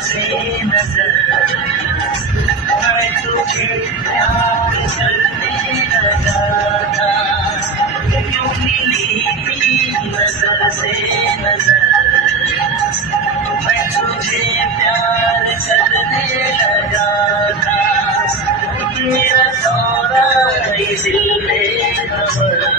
से नजर मैं तुझे प्यार करने लगा था, क्यों मिली थी नजर से नजर मैं तुझे प्यार करने लगा था, मेरा सारा दिल में खबर